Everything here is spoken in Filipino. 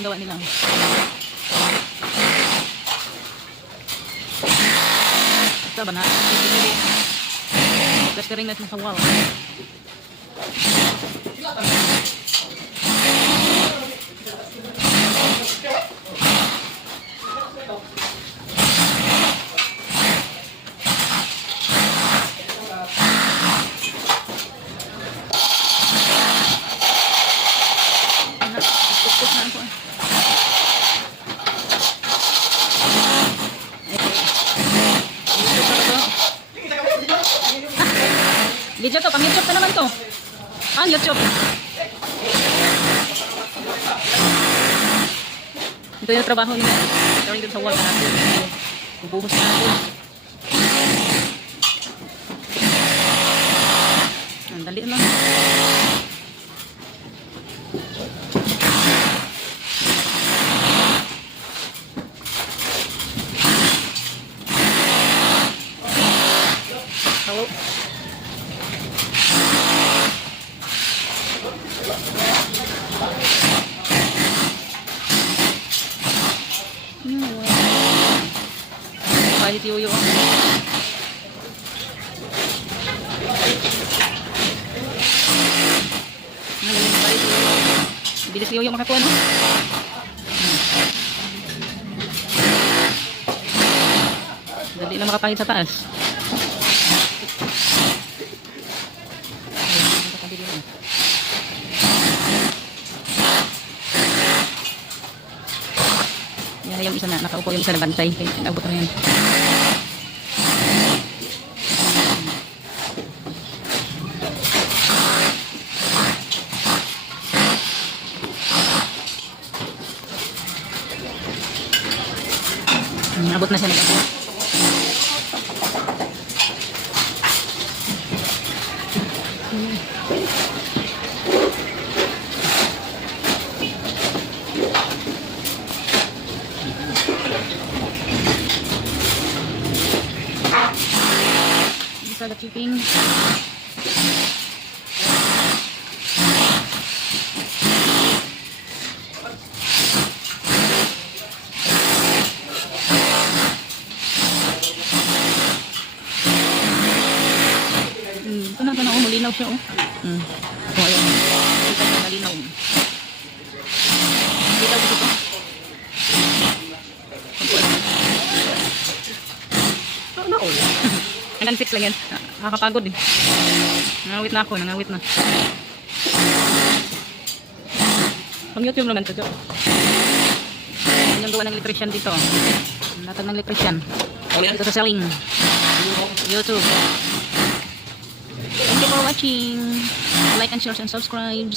yung gawa nila. Ito ba na? Plastering na sa wall. Video to, pang YouTube na naman to. Pang YouTube. Ito yung trabaho nila. Ito rin sa wall na natin. Bubuhos na natin. Ang dali lang. Hello. Kahit yuyo. Bilis yuyo makakuha, no? Dali na makapahit sa taas. Yan yung isa na nakaupo, yung isa na bantay. Abot na yan. Abot na siya. These are the keeping. Ito na, malinaw siya, oh. So, ayun. Ito na, malinaw. Malinaw dito. Hanggang 6 lang yan. Nakakapagod eh. Nangawit na ako, nangawit na. Pang YouTube naman ito. Yan yung gawa ng electrician dito. Lahat ng electrician. Dito sa selling. YouTube. Thank you for watching. Like and share and subscribe.